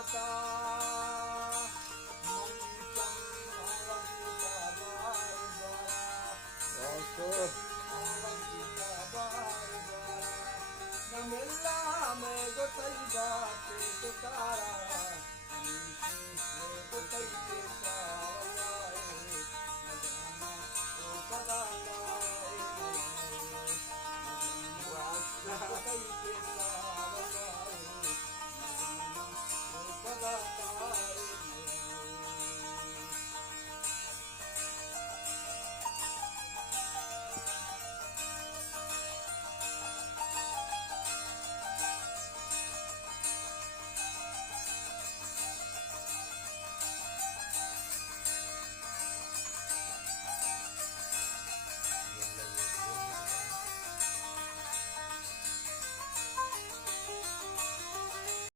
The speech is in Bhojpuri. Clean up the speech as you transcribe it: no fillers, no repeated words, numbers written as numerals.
गाता मनीषं भगवद्गीता बार न मिला मैं गोतई बाते तुकारा गोतई